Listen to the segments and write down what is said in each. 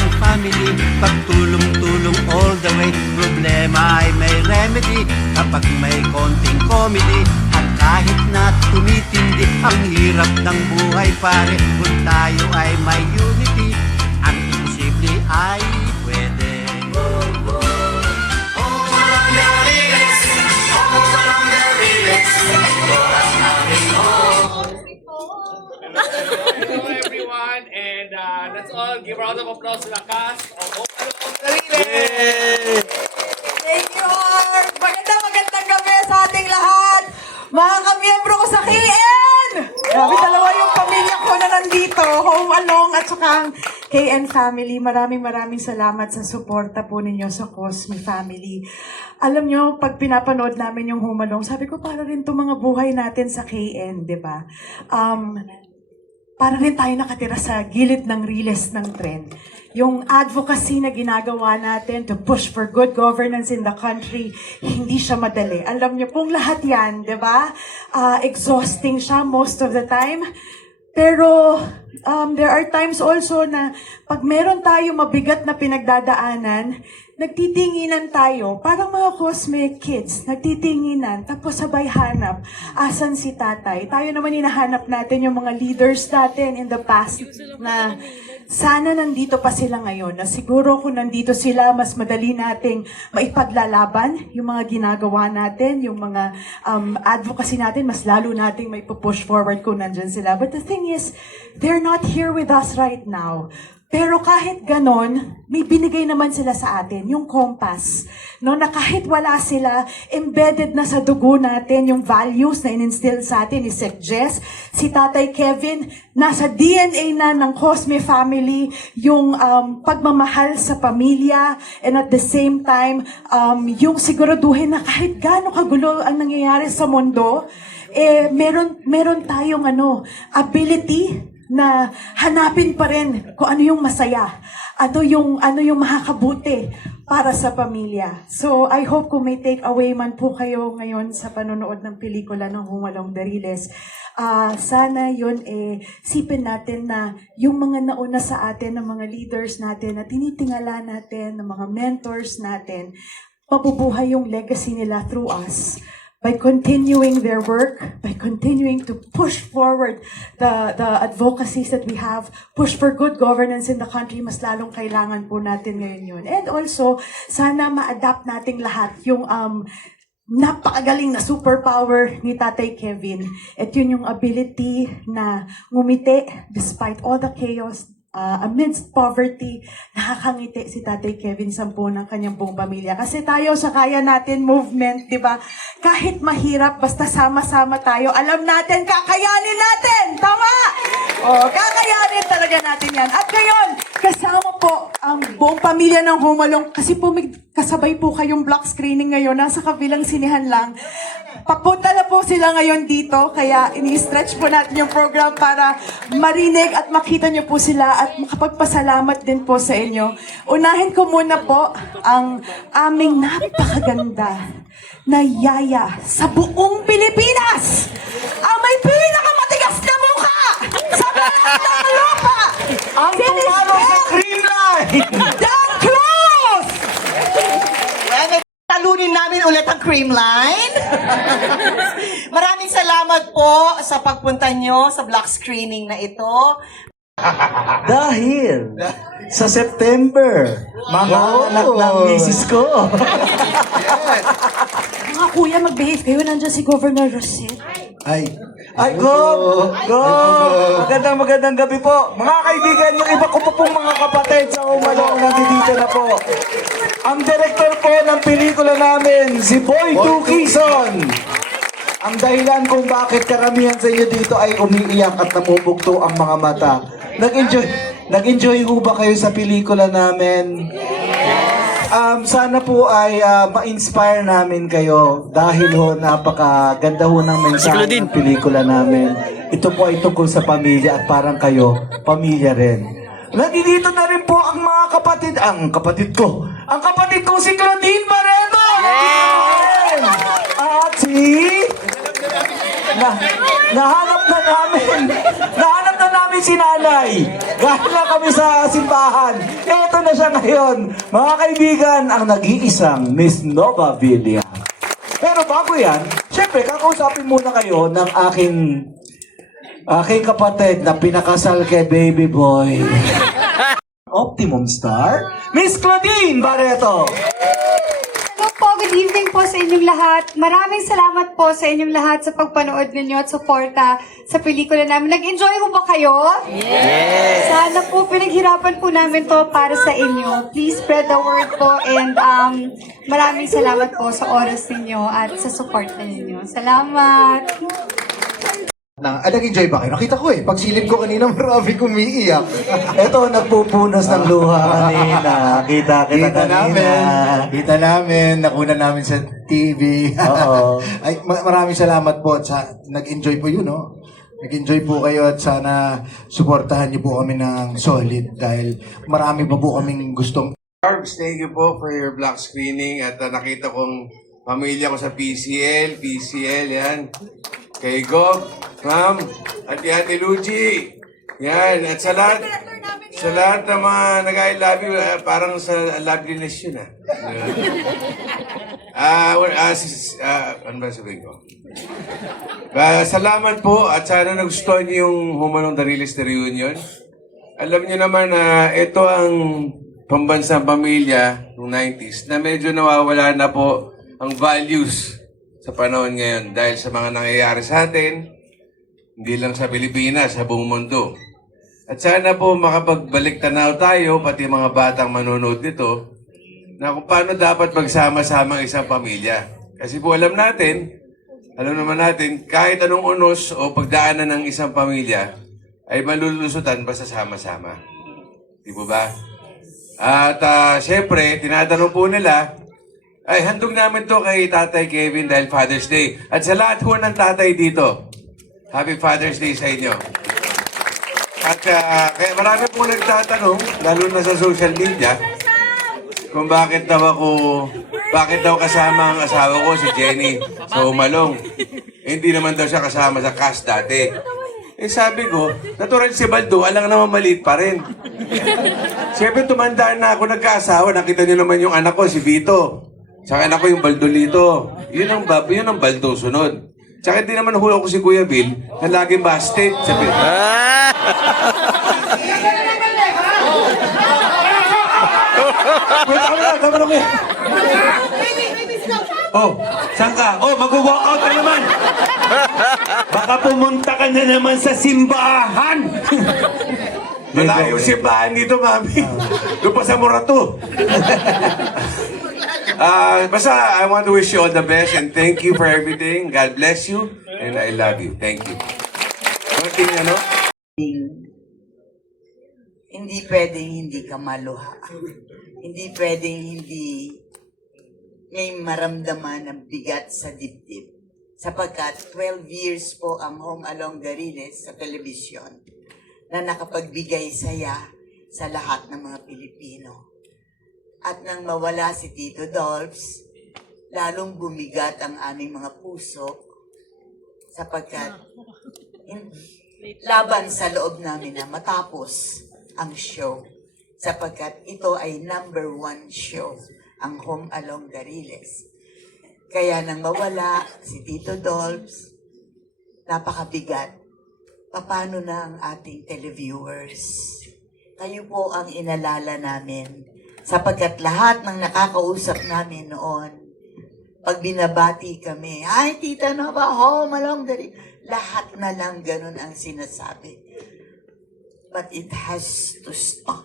ang family, pagtulong-tulong all the way. Problema ay may remedy kapag may konting comedy. At kahit na tumitindi ang hirap ng buhay pare, kung tayo ay may unity, ang imposible ay pwede. Hello everyone, and that's all. Give a round of applause to the cast of Home Alone Sarili! Thank you, Art! Magandang gabi sa ating lahat! Mga kamiyembro ko sa KN! Grabe, dalawa yung pamilya ko na nandito. Home Alone at saka ang KN family. Maraming salamat sa suporta po ninyo sa Cosme family. Alam nyo, pag pinapanood namin yung Home Alone, sabi ko para rin itong mga buhay natin sa KN, di ba? Para rin tayo nakatira sa gilid ng riles ng tren. Yung advocacy na ginagawa natin to push for good governance in the country, hindi siya madali. Alam niyo pong lahat yan, di ba? Exhausting siya most of the time. Pero there are times also na pag meron tayo mabigat na pinagdadaanan, nagtitinginan tayo, parang mga Cosme kids, nagtitinginan, tapos sabay hanap, asan si tatay? Tayo naman hinahanap natin yung mga leaders natin in the past na sana nandito pa sila ngayon, na siguro kung nandito sila, mas madali nating maipaglalaban yung mga ginagawa natin, yung mga advocacy natin, mas lalo nating may push forward kung nandyan sila. But the thing is, they're not here with us right now. Pero kahit ganon, may binigay naman sila sa atin, yung compass. No, na kahit wala sila, embedded na sa dugo natin yung values na in-instill sa atin ni Sec Jess. Si Tatay Kevin, nasa DNA na ng Cosme family, yung pagmamahal sa pamilya, and at the same time, yung siguraduhin na kahit gaano kagulo ang nangyayari sa mundo, meron tayong ability na hanapin pa rin kung ano yung masaya, ano yung makakabuti para sa pamilya. So, I hope kung may take away man po kayo ngayon sa panonood ng pelikula ng Home Alone Dariles, sana yun sipin natin na yung mga nauna sa atin, ng mga leaders natin, na tinitingala natin, ng mga mentors natin, mabubuhay yung legacy nila through us. By continuing their work, by continuing to push forward the advocacies that we have, push for good governance in the country, mas lalong kailangan po natin ngayon yun. And also, sana ma-adapt nating lahat yung napakagaling na superpower ni Tatay Kevin. At yun yung ability na ngumiti despite all the chaos, amidst poverty, nakakangiti si Tatay Kevin Sampo ng kanyang buong pamilya. Kasi tayo sa Kaya Natin movement, di ba? Kahit mahirap, basta sama-sama tayo, alam natin, kakayanin natin! Tama! Kakayanin talaga natin yan. At ngayon, kasama po ang buong pamilya ng Home Alone, kasi po may kasabay po kayong block screening ngayon, nasa kabilang sinihan lang. Papunta na po sila ngayon dito, kaya ini-stretch po natin yung program para marinig at makita niyo po sila at makapagpasalamat din po sa inyo. Unahin ko muna po ang aming napakaganda na yaya sa buong Pilipinas! Ang may pinakamatigas na mukha sa balat ng lupa! Ang tumalo sa Creamline! Dan Cruz! Talunin namin ulit ang Creamline. Maraming salamat po sa pagpunta nyo sa block screening na ito. Dahil sa September, mga anak ng misis ko. Mga kuya, mag-behave kayo. Nandiyan si Governor Rosette. Ay, Gob! Magandang gabi po. Mga kaibigan, yung iba ko po pong mga kapatid sa Home Alone, nandito na po. Ang director po ng pelikula namin, si Boy Tukison. Ang dahilan kung bakit karamihan sa inyo dito ay umiiyak at namumugto ang mga mata. Nag-enjoy ho ba kayo sa pelikula namin? Sana po ay ma-inspire namin kayo dahil ho napakaganda ho ng mensahe ng pelikula namin. Ito po ay tungkol sa pamilya at parang kayo, pamilya rin. Nandito na rin po ang mga kapatid, ang kapatid ko si Claudine Barreto! At nahanap na namin namin si nanay. Galing lang kami sa simbahan. Eto na siya ngayon. Mga kaibigan, ang nag-iisang Miss Nova Villa. Pero bago yan, syempre, kakausapin muna kayo ng aking kapatid na pinakasal kay baby boy. Optimum Star, Miss Claudine Barreto. Hello po, good evening po sa inyong lahat. Maraming salamat po sa inyong lahat sa pagpanood ninyo at suporta sa pelikula namin. Nag-enjoy ko ba kayo? Yes! Sana po pinaghirapan po namin to para sa inyo. Please spread the word po and maraming salamat po sa oras ninyo at sa support ninyo. Salamat! Nag-enjoy ba kayo? Nakita ko pagsilip ko kanina marami umiiyak. Ito, nagpupunas ng luha kanina. Kita Kita namin, nakuna namin sa TV. Oo. Ay, maraming salamat po at nag-enjoy po yun, no? Nag-enjoy po kayo at sana suportahan niyo po kami ng solid dahil marami pa po kaming gustong Carbs, thank you po for your black screening at nakita kong pamilya ko sa PCL, yan. Kay Gob, Ma'am, at Ate Luigi. Yan, at sa lahat ng mga nag-I love you, parang sa loveliness yun ano ba sabihin ko? Salamat po at sana nagustuhan niyo yung Humanong Dariles na reunion. Alam niyo naman na ito ang pambansang pamilya ng 90s na medyo nawawala na po ang values sa panahon ngayon dahil sa mga nangyayari sa atin, hindi lang sa Pilipinas, sa buong mundo. At sana po makapagbalik tanaw tayo, pati mga batang manonood nito, na kung paano dapat magsama-sama ang isang pamilya. Kasi po alam naman natin, kahit anong unos o pagdaanan ng isang pamilya, ay malulusutan basta sama-sama. Di po ba? At syempre, tinatanong po nila, ay handog namin to kay Tatay Kevin dahil Father's Day. At sa lahat po ng tatay dito, Happy Father's Day sa inyo. At kaya marami po nagtatanong, lalo na sa social media, kung bakit daw kasama ang asawa ko si Jenny sa Umalong. Hindi naman daw siya kasama sa cast dati. Sabi ko, natural si Baldo, alang naman maliit pa rin. Siyempre tumanda na ako nagkaasawa, nakita niyo naman yung anak ko, si Vito. Tsaka anak ko yung Baldolito. Yun ang Baldo sunod. Tsaka hindi naman hula ko si Kuya Bill na laging busted. Sabi, oh, saan ka? Oh, mag-walkout ka naman. Baka pumunta ka na naman sa simbahan. Malayo yung simbahan dito, mami. Doon pa sa Morato. Basta, I want to wish you all the best and thank you for everything. God bless you and I love you. Thank you. Konting ano? Hindi pwedeng hindi ka maluha. Hindi pwedeng hindi may maramdaman ng bigat sa dibdib. Sapagkat 12 years po ang Home Along the Riles sa telebisyon na nakapagbigay saya sa lahat ng mga Pilipino. At nang mawala si Tito Dolphs, lalong bumigat ang aming mga puso sapagkat laban sa loob namin na matapos ang show sapagkat ito ay #1 show, ang Home Along the Riles. Kaya nang mawala si Tito Dolphs, napakabigat. Paano na ang ating televiewers? Kayo po ang inalala namin. Sapagkat lahat ng nakakausap namin noon, pag binabati kami, ay, Tita Nova, Home Along the Riles. Lahat na lang ganun ang sinasabi. But it has to stop.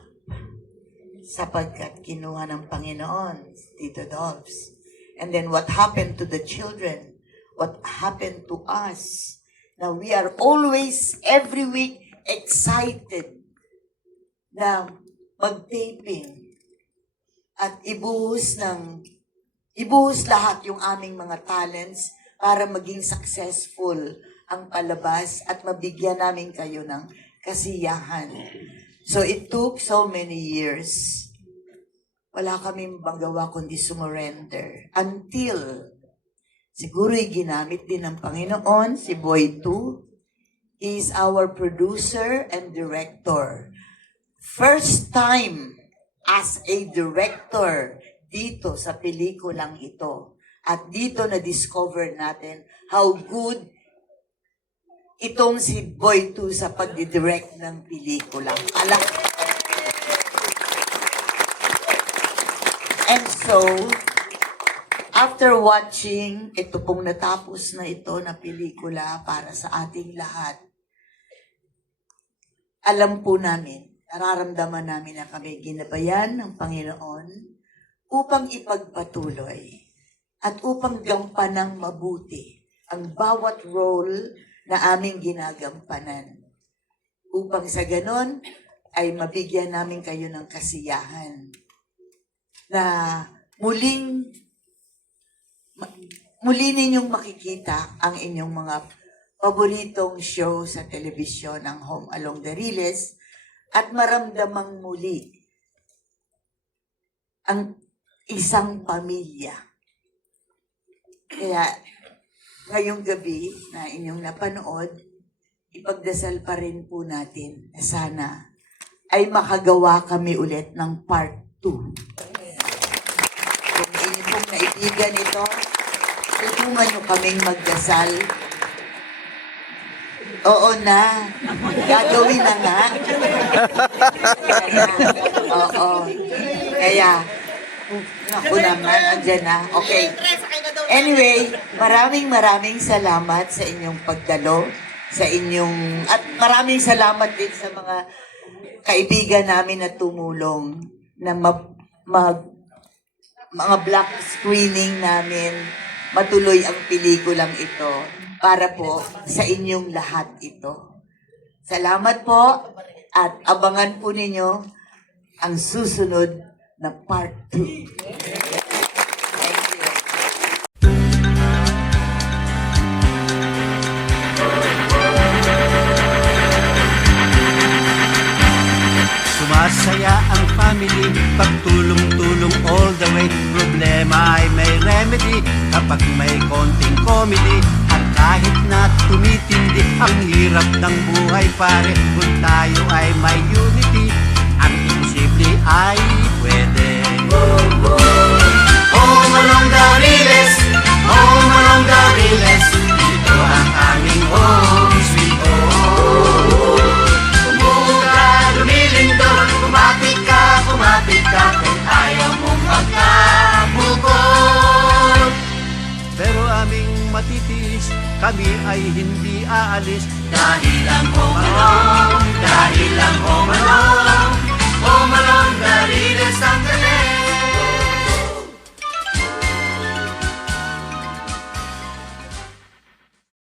Sapagkat kinuha ng Panginoon, Tito Dolphs. And then what happened to the children? What happened to us? Now we are always, every week, excited na mag-taping at ibuhos lahat yung aming mga talents para maging successful ang palabas at mabigyan namin kayo ng kasiyahan. So it took so many years. Wala kaming magawa kundi sumurrender until siguro ginamit din ng Panginoon si Boy 2 He is our producer and director. First time as a director dito sa pelikulang ito. At dito na-discover natin how good itong si Boy 2 sa pagdidirect ng pelikula. And so, after watching ito pong natapos na ito na pelikula para sa ating lahat, alam po namin, nararamdaman namin na kami ginabayan ng Panginoon upang ipagpatuloy at upang gampanan mabuti ang bawat role na aming ginagampanan. Upang sa ganon ay mabigyan namin kayo ng kasiyahan na muli ninyong makikita ang inyong mga paboritong show sa telebisyon, ang Home Along the Riles, at maramdamang muli ang isang pamilya. Kaya ngayong gabi na inyong napanood, ipagdasal pa rin po natin na sana ay makagawa kami ulit ng part 2. Kung inyong pong naibigan ito, tulungan nyo kaming magdasal. Oo na. Gagawin na nga. Oo. Kaya, naku naman, andyan na. Okay. Anyway, maraming salamat sa inyong pagdalo, sa inyong, at maraming salamat din sa mga kaibigan namin na tumulong na mga black screening namin, matuloy ang pelikulang ito para po sa inyong lahat ito. Salamat po at abangan po ninyo ang susunod na part 2. Thank you. Sumasaya ang family, pagtulong-tulong all the way. Problema ay may remedy kapag may konting comedy. At kahit na tumitindi ang hirap ng buhay pare, kung tayo ay may unity, ang imposible ay pwede. Home along the Riles, home along the Riles, ito ang aming home sweet home. Lumilindol, kumapit ka, kung ayaw mong magkabukod. Pero aming matitiis, kami ay hindi aalis. Dahil lang home alone, dahil lang home alone.